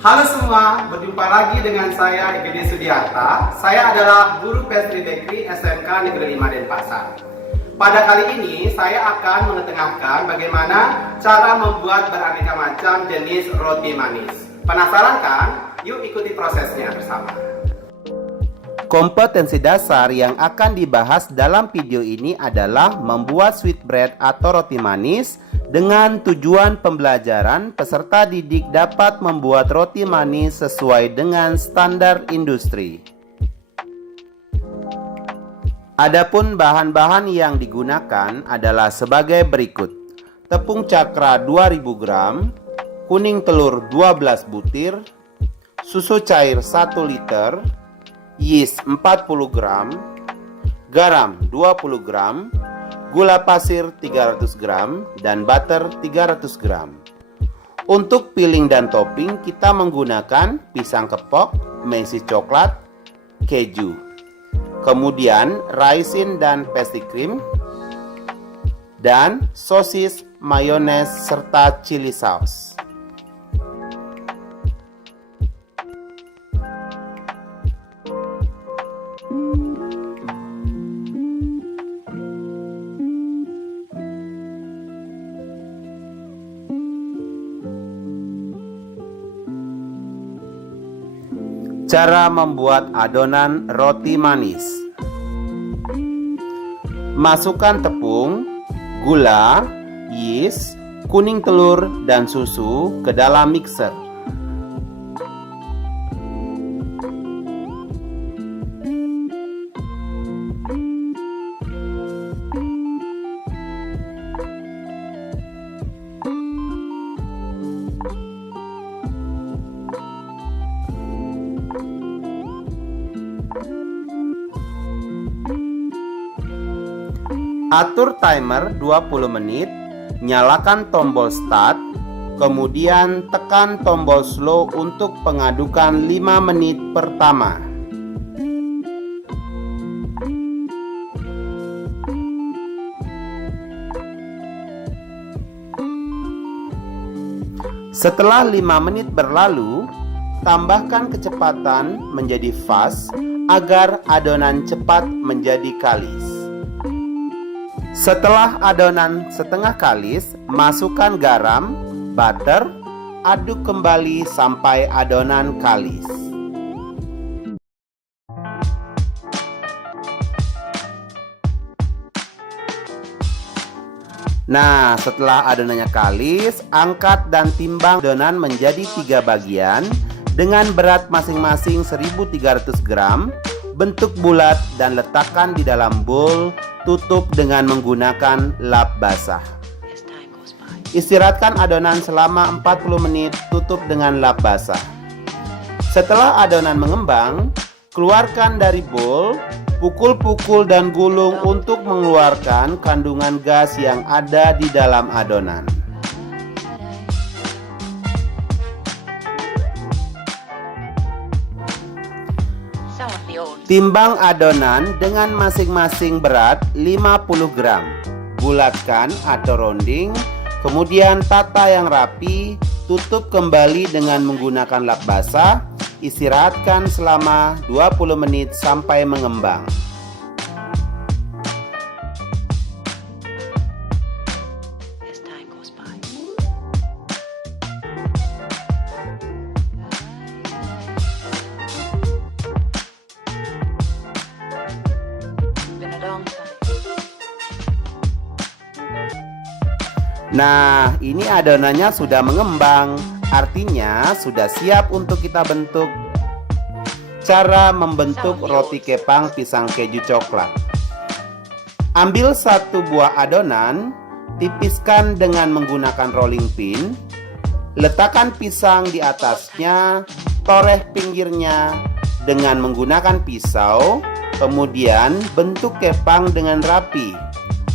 Halo semua, berjumpa lagi dengan saya Egede Sudiarta. Saya adalah guru pastry bakery SMK Negeri 5 Denpasar. Pada kali ini saya akan mengetengahkan bagaimana cara membuat beraneka macam jenis roti manis. Penasaran kan? Yuk ikuti prosesnya bersama. Kompetensi dasar yang akan dibahas dalam video ini adalah membuat sweetbread atau roti manis. Dengan tujuan pembelajaran, peserta didik dapat membuat roti manis sesuai dengan standar industri. Adapun bahan-bahan yang digunakan adalah sebagai berikut: tepung cakra 2000 gram, kuning telur 12 butir, susu cair 1 liter, yeast 40 gram, garam 20 gram, gula pasir 300 gram, dan butter 300 gram. Untuk filling dan topping kita menggunakan pisang kepok, mesi coklat, keju. Kemudian raisin dan pastry cream, dan sosis, mayones, serta chili sauce. Cara membuat adonan roti manis. Masukkan tepung, gula, yeast, kuning telur, dan susu ke dalam mixer. Atur timer 20 menit, nyalakan tombol start, kemudian tekan tombol slow untuk pengadukan 5 menit pertama. Setelah 5 menit berlalu, tambahkan kecepatan menjadi fast agar adonan cepat menjadi kalis. Setelah adonan setengah kalis, masukkan garam, butter, aduk kembali sampai adonan kalis. Nah, setelah adonannya kalis, angkat dan timbang adonan menjadi 3 bagian dengan berat masing-masing 1300 gram, bentuk bulat, dan letakkan di dalam bowl. Tutup dengan menggunakan lap basah. Istirahatkan adonan selama 40 menit, tutup dengan lap basah. Setelah adonan mengembang, keluarkan dari bowl, pukul-pukul dan gulung untuk mengeluarkan kandungan gas yang ada di dalam adonan. Timbang adonan dengan masing-masing berat 50 gram. Bulatkan atau rounding, kemudian tata yang rapi, tutup kembali dengan menggunakan lap basah, istirahatkan selama 20 menit sampai mengembang. Nah, ini adonannya sudah mengembang, artinya sudah siap untuk kita bentuk. Cara membentuk roti kepang pisang keju coklat. Ambil 1 buah adonan, tipiskan dengan menggunakan rolling pin, letakkan pisang di atasnya, toreh pinggirnya dengan menggunakan pisau, kemudian bentuk kepang dengan rapi.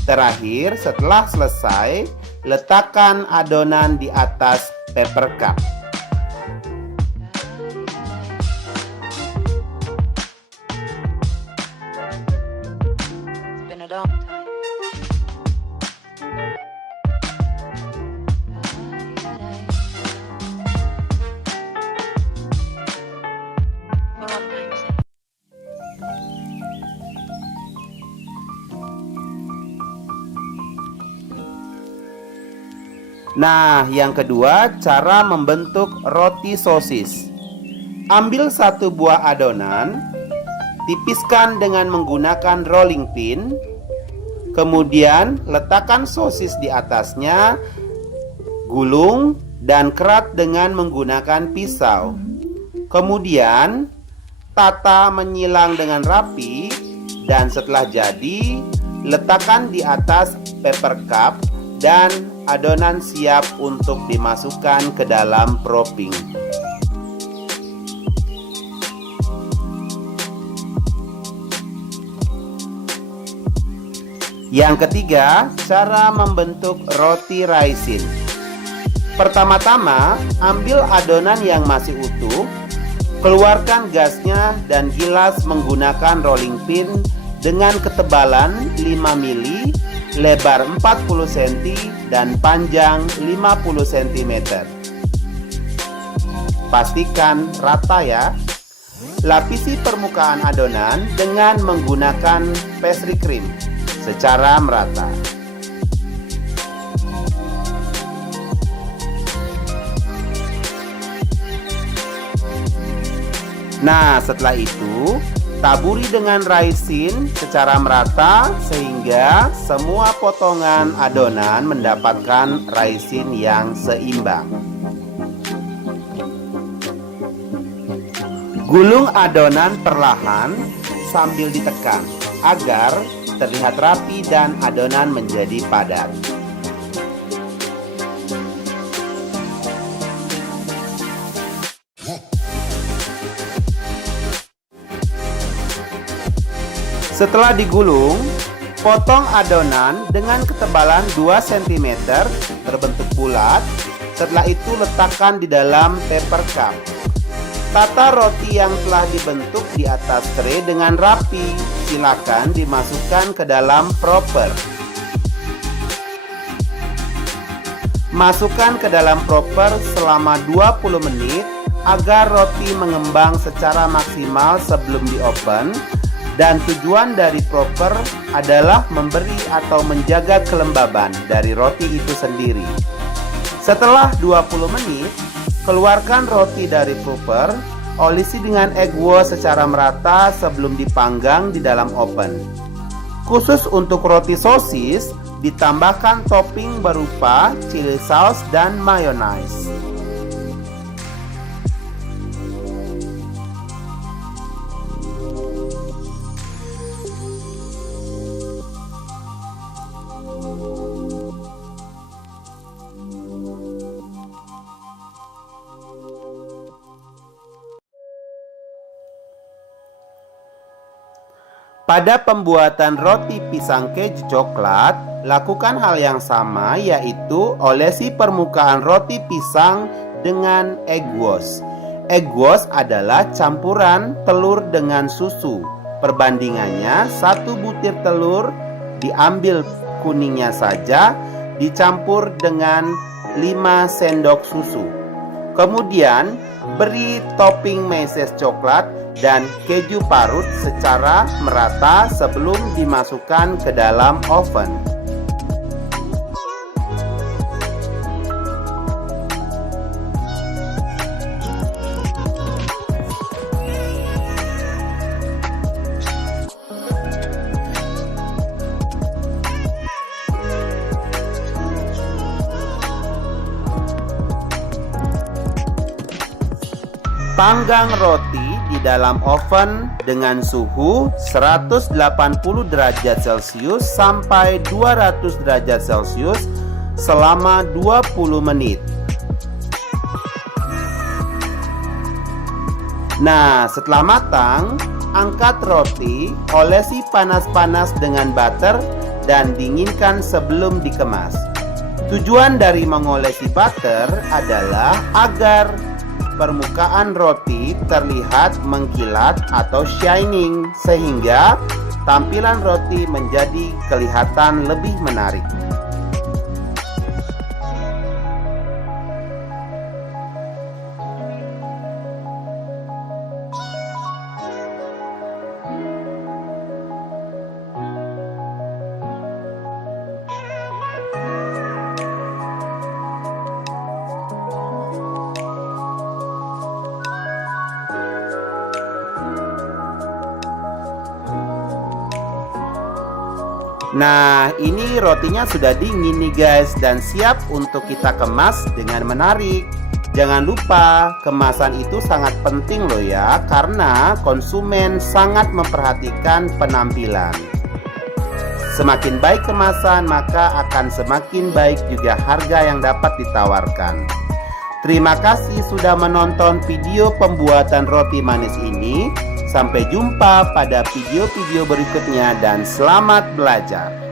Terakhir, setelah selesai, letakkan adonan di atas paper cup. Nah, yang kedua, cara membentuk roti sosis. Ambil satu buah adonan, tipiskan dengan menggunakan rolling pin. Kemudian letakkan sosis di atasnya, gulung dan kerat dengan menggunakan pisau. Kemudian tata menyilang dengan rapi, dan setelah jadi, letakkan di atas paper cup dan adonan siap untuk dimasukkan ke dalam propping. Yang ketiga, cara membentuk roti raisin. Pertama-tama, ambil adonan yang masih utuh, keluarkan gasnya dan gilas menggunakan rolling pin dengan ketebalan 5 mili, lebar 40 cm dan panjang 50 cm. Pastikan rata ya. Lapisi permukaan adonan dengan menggunakan pastry cream secara merata. Nah, setelah itu taburi dengan raisin secara merata sehingga semua potongan adonan mendapatkan raisin yang seimbang. Gulung adonan perlahan sambil ditekan agar terlihat rapi dan adonan menjadi padat. Setelah digulung, potong adonan dengan ketebalan 2 cm berbentuk bulat. Setelah itu letakkan di dalam paper cup. Tata roti yang telah dibentuk di atas tray dengan rapi. Silakan dimasukkan ke dalam proper. Masukkan ke dalam proper selama 20 menit agar roti mengembang secara maksimal sebelum di-open. Dan tujuan dari proper adalah memberi atau menjaga kelembaban dari roti itu sendiri. Setelah 20 menit, keluarkan roti dari proper, olesi dengan egg wash secara merata sebelum dipanggang di dalam oven. Khusus untuk roti sosis, ditambahkan topping berupa chili sauce dan mayonnaise. Pada pembuatan roti pisang keju coklat, lakukan hal yang sama, yaitu olesi permukaan roti pisang dengan egg wash. Egg wash adalah campuran telur dengan susu. Perbandingannya, 1 butir telur diambil kuningnya saja, dicampur dengan 5 sendok susu. Kemudian beri topping meses coklat dan keju parut secara merata sebelum dimasukkan ke dalam oven. Panggang roti di dalam oven dengan suhu 180 derajat Celcius sampai 200 derajat Celcius selama 20 menit. Nah, setelah matang, angkat roti, olesi panas-panas dengan butter dan dinginkan sebelum dikemas. Tujuan dari mengolesi butter adalah agar permukaan roti terlihat mengkilat atau shining sehingga tampilan roti menjadi kelihatan lebih menarik. Nah, ini rotinya sudah dingin nih guys dan siap untuk kita kemas dengan menarik. Jangan lupa, kemasan itu sangat penting loh ya, karena konsumen sangat memperhatikan penampilan. Semakin baik kemasan, maka akan semakin baik juga harga yang dapat ditawarkan. Terima kasih sudah menonton video pembuatan roti manis ini. Sampai jumpa pada video-video berikutnya dan selamat belajar.